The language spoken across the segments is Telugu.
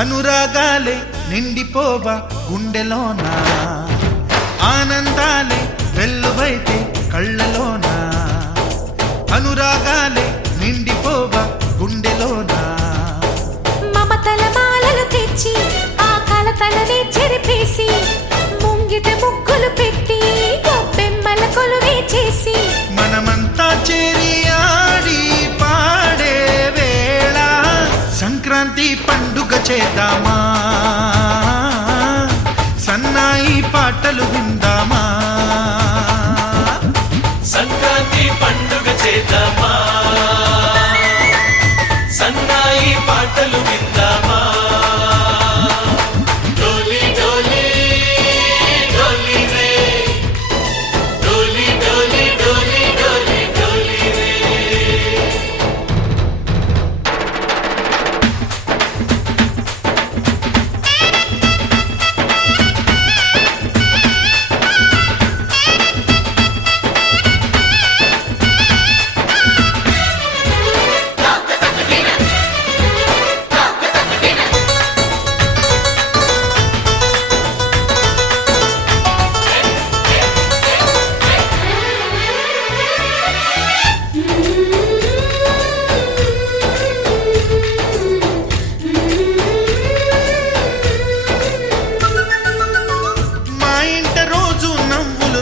అనురాగాలే నిండిపోవా గుండెలోనా ఆనందాలే వెల్లువైతే కళ్ళలోనా అనురాగాలే నిండిపోవా గుండెలోనా మమతల మాలలు తెచ్చి ఆ కలతలనే చెరిపేసి ముంగిట ముగ్గులు పెట్టి గొప్పెమ్మల కొలువే చేసి మనమంతా చేరి ఆడి పాడే వేళ సంక్రాంతి పండుగ చేద్దామా సన్నాయి పాటలు విందామా సంక్రాంతి పండుగ చేద్దామా సన్నాయి పాటలు విందామా డోలి డోలి డోలి రే డోలి డోలి డోలి డోలి డోలి రే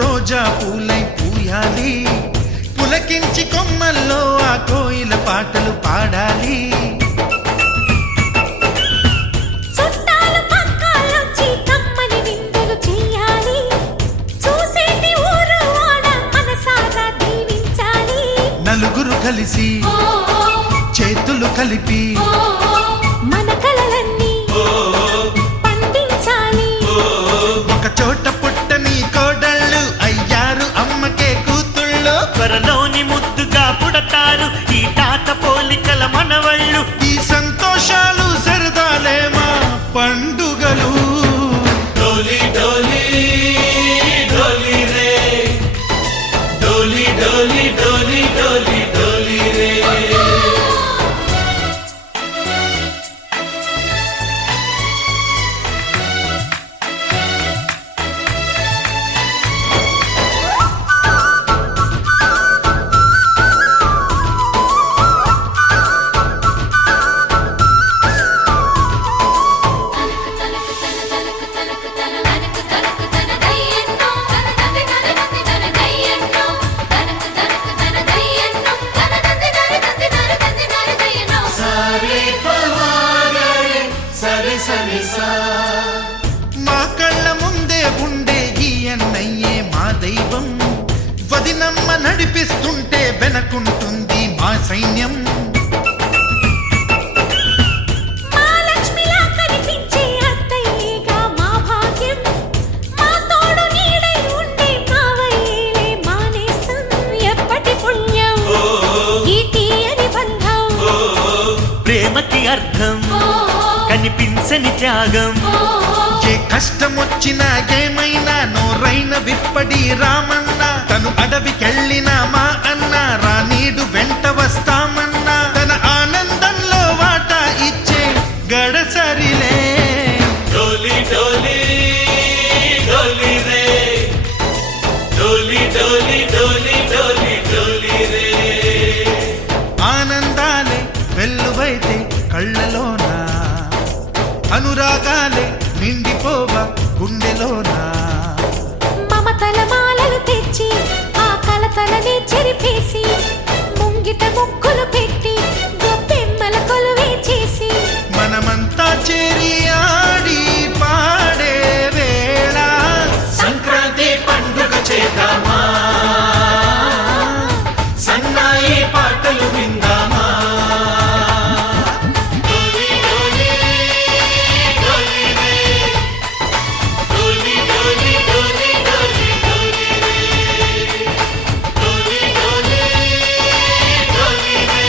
రోజా పూలై పూయాలి పులకించి కొమ్మల్లో ఆ కోయిల పాటలు పాడాలి చుట్టాలు పక్కాలొచ్చి కమ్మని విందులు చేయాలి చూసేటి ఊరు వాడ మనసారా దీవించాలి నలుగురు కలిసి చేతులు కలిపి మన కలలన్నీ పండించాలి ఒక చోట పుట్టని కోడళ్ళు అయ్యారు అమ్మకే కూతుళ్ళు త్వరలోని ముద్దుగా పుడతారు ఈ తాత పోలికల మనవళ్ళు ఈ సంతోషాలు సరదాలే మా పండుగలు డోలి డోలి డోలి రే డోలి డోలి డోలి డోలి డోలి రే మా కళ్ళ ముందే ఉండే ఈ అన్నయ్యే మా దైవం వదినమ్మ నడిపిస్తుంటే వెనకుంటుంది మా సైన్యం మా లక్ష్మిలా కనిపించే అత్తయ్యేగా మా భాగ్యం మా తోడు నీడై ఉండే మావయ్యేలే మానేస్తం ఎప్పటి పుణ్యం ఈ తీయని బంధం ప్రేమకి అర్థం కనిపించని త్యాగం ఏ కష్టం వచ్చినా ఏమైనా నోరైన విప్పడి రామన్న తను అడవికెళ్ళిన మా అన్న రానీడు వెంట వస్తామన్నా తన ఆనందంలో వాటా ఇచ్చే గడసరిలే డోలి డోలి డోలి రే డోలి డోలి డోలి డోలి డోలి రే ఆనందాలే వెల్లువైతే కళ్ళలోనా అనురాగాలే నిండిపోవా గుండెలోనా మమతల మాలలు తెచ్చి ఆ కలతలనే చెరిపేసి ముంగిట ముగ్గులు పెట్టి గొప్పెమ్మల కొలువే చేసి మనమంతా చేరి ఆడి పాడే వేళ సంక్రాంతి పండుగ చేద్దామా సన్నాయి పాటలు విందామా డోలి డోలి డోలి రే డోలి డోలి డోలి డోలి డోలి రే డోలి డోలి డోలి రే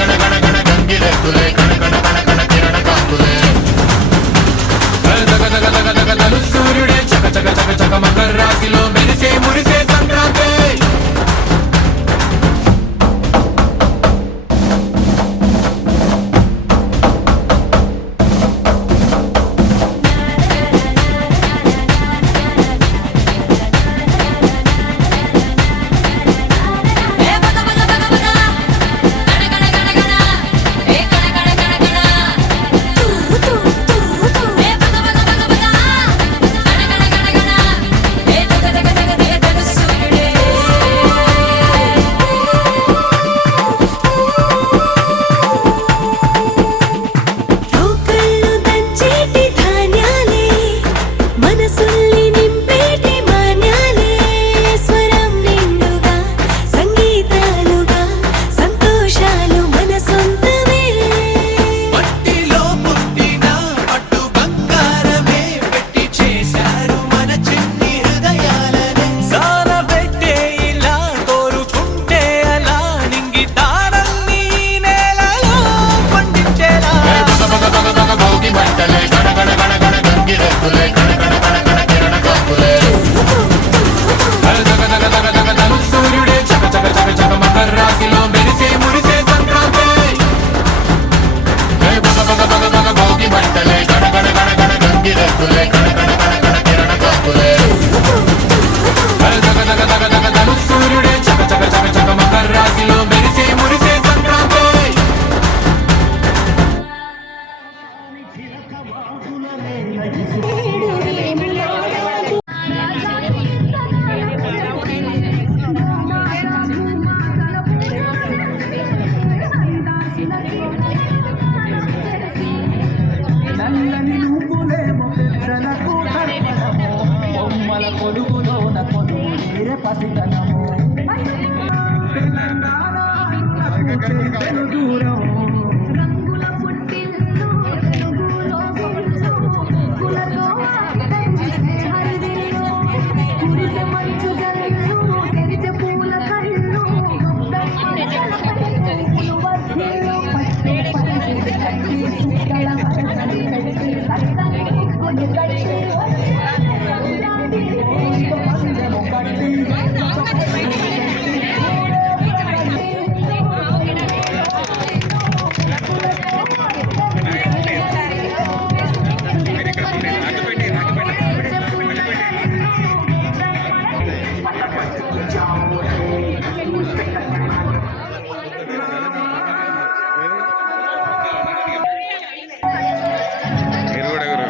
గణ గణ గణ గంగిరెద్దులే కణ కణ కణ కణ కిరణ కాంతులే దగ దగ దగ దగ దలు సూర్యుడే చక చక చక చక మకర రాశిలో మెరిసే మురిసే సంక్రాంతి ఏ బగ బగ బగ బగ గణ గణ గణ గణ ఏ గణ గణ గణ గణ తూ తూ తూ ఏ బగ బగ బగ బగ గణ గణ గణ గణ ఏ దగ దగ దగ దగ దగ సూర్యుడే రోకళ్ళు దంచేటి ధాన్యాలే మనసుల్ని నింపేటి మాన్యాలే స్వరం నిండుగా సంగీతాలుగా సంతోషాలు మన సొంతమే మట్టిలో పుట్టిన పట్టు బంగారమే పెట్టి చేశారు మన చిన్ని హృదయాలనే సారబెట్టే ఇలా కోరుకుంటే అలా నింగి తారల్ని నేలలో పండించేలా బగ బగ బగ బగ భోగి మంటలే గణ గణ గణ గణ గంగిరెద్దులే కణ కణ కణ కణ కిరణ కాంతులే దగ దగ దగ దగ దలు సూర్యుడే చక చక చక చక మకర రాశిలో మెరిసే మురిసే సంక్రాంతి బగ బగ బగ బగ భోగి మంటలే గణ గణ గణ గణ గంగిరెద్దులే కణ కణ కణ కణ కిరణ కాంతులే దగ దగ దగ దగ దలు సూర్యుడే చక చక చక చక మకర రాశిలో మెరిసే మురిసే సంక్రాంతి నల్లని నువ్వులేమో పెద్దలకు తర్పణము బొమ్మల కొలువులోన కొలువులేరే పసితనము తెలంగాణ అన్నకు చేసెను దూరం రంగుల పుట్టిల్లు తెలుగులో గొలుసు పువ్వులతో ఆకటంచేసే హరివిల్లు కురిసె మంచు జల్లు తెరిచే పూల కళ్ళు ముద్దమ్మల జలపల్లు వర్ధిల్లు పట్టు పట్టి కట్టి సుక్కల మనసని పెట్టి సత్తని ముగ్గుని కట్టి పందెము కట్టి మీరు కూడా ఎవరు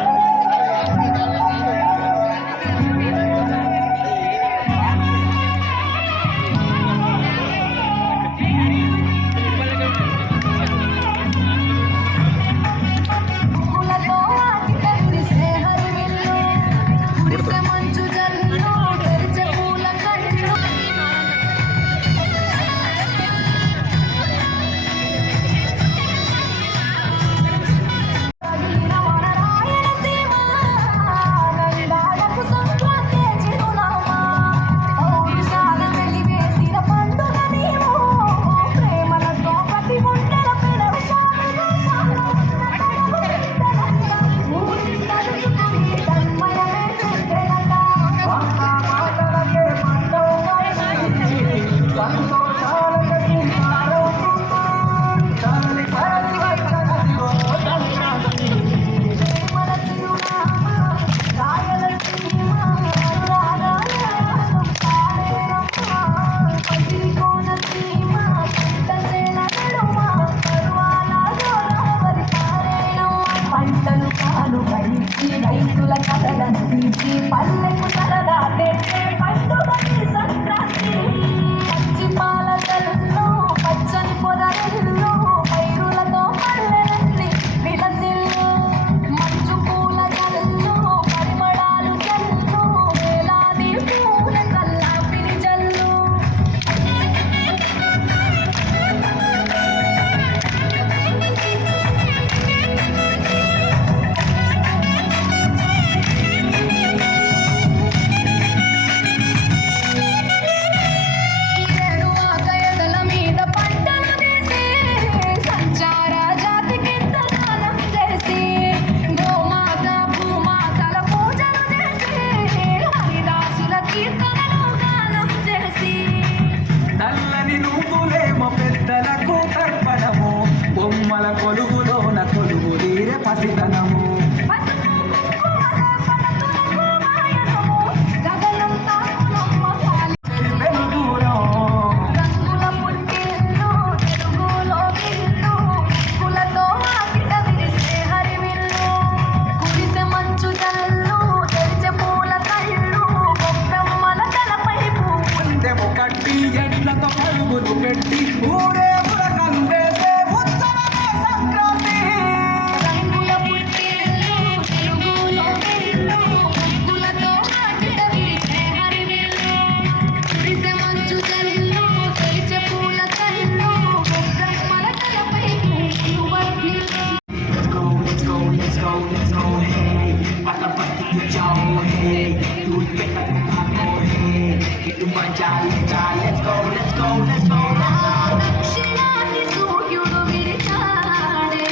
దక్షిణాది సూర్యుడు విడిచాడే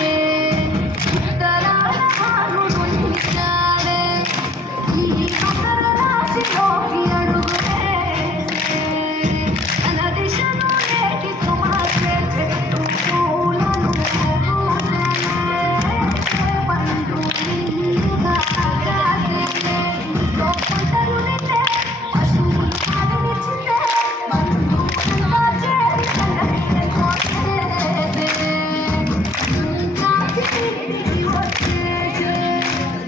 ఉత్తరాన భానుడు నిలిచాడే ఈ మకర రాశిలోకి అడుగులేసే తన దిశను నేటి కుమార్తె చెట్టు పూలను పూసెనే పండు నిండుగా కాసేనే లోపంటలు నిండే పశువులు పాదమిచ్చిందే బంధువులంతా చేరి కళ్ళకి కోసేసే నాకి తిరిగి వచ్చేసే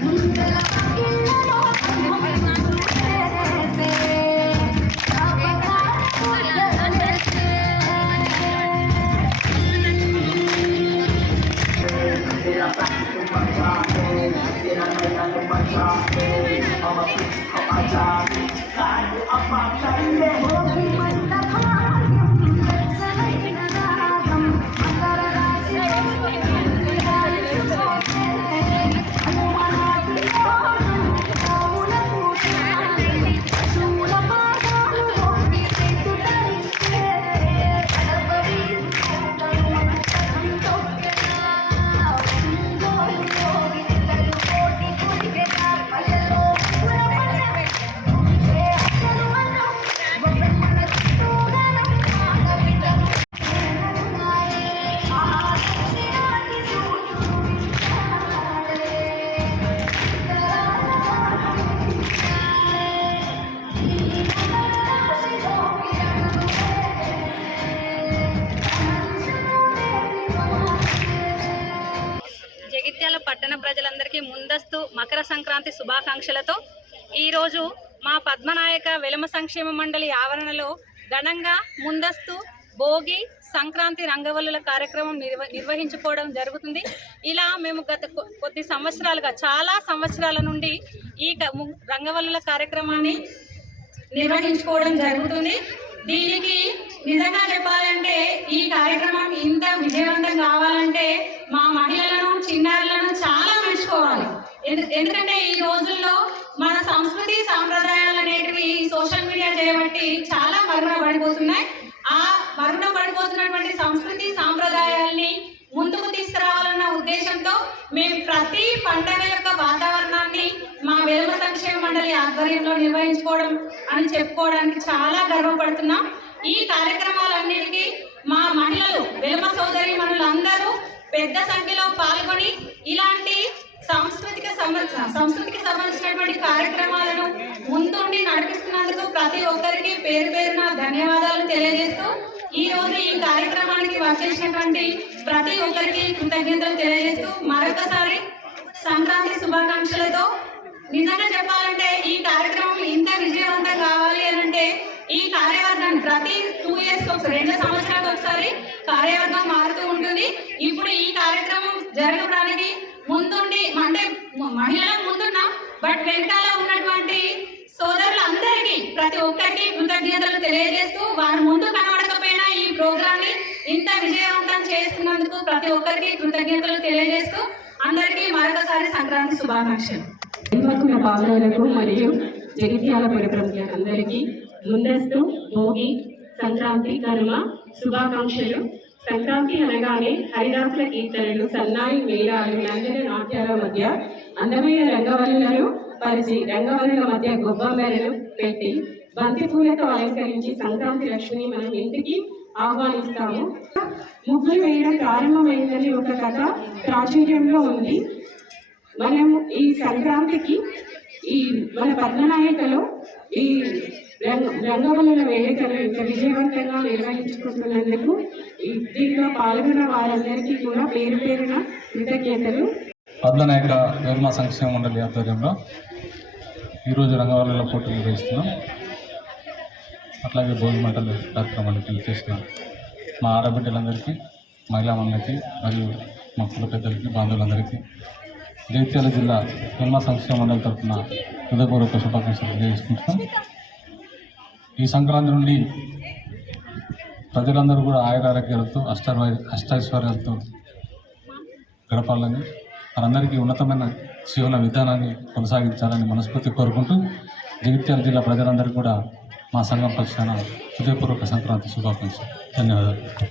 ముందల పగిళ్ళలో కన్నులు చేసే జగిత్యాల పట్టణ ప్రజలందరికీ ముందస్తు మకర సంక్రాంతి శుభాకాంక్షలతో ఈరోజు మా పద్మనాయక వెలమ సంక్షేమ మండలి ఆవరణలో ఘనంగా ముందస్తు భోగి సంక్రాంతి రంగవల్లుల కార్యక్రమం నిర్వహించుకోవడం జరుగుతుంది. ఇలా మేము గత కొద్ది సంవత్సరాలుగా చాలా సంవత్సరాల నుండి ఈ రంగవల్లుల కార్యక్రమాన్ని నిర్వహించుకోవడం జరుగుతుంది. దీనికి నిజంగా చెప్పాలంటే ఈ కార్యక్రమం ఇంత విజయవంతం కావాలంటే మా మహిళలను చిన్నారులను చాలా మెచ్చుకోవాలి. ఎందుకంటే ఈ రోజుల్లో మన సంస్కృతి సాంప్రదాయాలు అనేటివి సోషల్ మీడియా చేయబట్టి చాలా మరుగున పడిపోతున్నాయి. ఆ మరుగున పడిపోతున్నటువంటి సంస్కృతి సాంప్రదాయాల్ని ముందుకు తీసుకురావాలన్న ఉద్దేశంతో మేము ప్రతి పండుగ యొక్క వాతావరణాన్ని మా వెలమ సంక్షేమ మండలి ఆధ్వర్యంలో నిర్వహించుకోవడం అని చెప్పుకోవడానికి చాలా గర్వపడుతున్నాం. ఈ కార్యక్రమాలన్నిటికీ మా మహిళలు వెలమ సోదరి మనులందరూ పెద్ద సంఖ్యలో పాల్గొని ఇలాంటి సంస్కృతికి సంబంధించినటువంటి కార్యక్రమాలను ముందుండి నడిపిస్తున్నందుకు ప్రతి ఒక్కరికి పేరు పేరున ధన్యవాదాలు తెలియజేస్తూ ఈ రోజు ఈ కార్యక్రమానికి వచ్చేసినటువంటి ప్రతి ఒక్కరికి కృతజ్ఞతలు తెలియజేస్తూ మరొకసారి సంక్రాంతి శుభాకాంక్షలతో నిజంగా చెప్పాలంటే ఈ కార్యక్రమం ఇంత విజయవంతం కావాలి అని అంటే ఈ కార్యవర్గం ప్రతి 2 years ఒకసారి 2 సంవత్సరాలకు ఒకసారి కార్యవర్గం మారుతూ ఉంటుంది. ఇప్పుడు ఈ కార్యక్రమం జరగడానికి ముందుండి అంటే మహిళలకు ముందున్నాం, బట్ వెనకాల ఉన్నటువంటి సోదరులందరికీ ప్రతి ఒక్కరికి కృతజ్ఞతలు తెలియజేస్తూ వారు ముందు కనబడకపోయినా ఈ ప్రోగ్రామ్ ని ఇంత విజయవంతం చేస్తున్నందుకు ప్రతి ఒక్కరికి కృతజ్ఞతలు తెలియజేస్తూ అందరికీ మరొకసారి సంక్రాంతి శుభాకాంక్షలు. నిర్వాహకుల పాల్గొనకు మరియు జగిత్యాల పుర ప్రముఖులందరికీ ముందస్తు భోగి సంక్రాంతి కనుమ శుభాకాంక్షలు. సంక్రాంతి అనగానే హరిదాసుల కీర్తనలు, సన్నాయి మేళాలు, నందన నాట్యాల మధ్య అందమైన రంగవల్లులను పరిచి రంగవల్లుల మధ్య గొబ్బెమ్మలను పెట్టి బంతి పూలతో అలంకరించి సంక్రాంతి లక్ష్మిని మనం ఇంటికి ఆహ్వానిస్తాము. ముగ్గులు వేయడం ప్రారంభమైందని ఒక కథ ప్రాచుర్యంలో ఉంది. మనము ఈ సంక్రాంతికి ఈ మన పద్మనాయకలో ఈ రంగవల్లుల వేడుకలు ఇంత విజయవంతంగా నిర్వహించుకుంటున్నందుకు దీనిలో పాల్గొన్న వారందరికీ కూడా పేరు పేరున కృతజ్ఞతలు. పద్మనాయక వెలమ సంక్షేమ మండలి ఆధ్వర్యంలో ఈరోజు రంగవల్లుల పోటీలు నిర్వహిస్తున్నాం. అట్లాగే భోగి మంటలు కార్యక్రమానికి చేసిన మా ఆడబిడ్డలందరికీ, మహిళా మండలికి మరియు మా కుల పెద్దలకి, బాంధవులందరికీ జగిత్యాల జిల్లా వెలమ సంక్షేమ మండలి తరఫున హృదయపూర్వక శుభాకాంక్షలు తెలియజేసుకుంటున్నాం. ఈ సంక్రాంతి నుండి ప్రజలందరూ కూడా ఆయురారోగ్యాలతో అష్టైశ్వర్యాలతో గడపాలని, మనందరికీ ఉన్నతమైన జీవన విధానాన్ని కొనసాగించాలని మనస్ఫూర్తి కోరుకుంటూ జగిత్యాల జిల్లా ప్రజలందరికీ కూడా మా సంఘం పక్షాన హృదయపూర్వక సంక్రాంతి శుభాకాంక్షలు. ధన్యవాదాలు.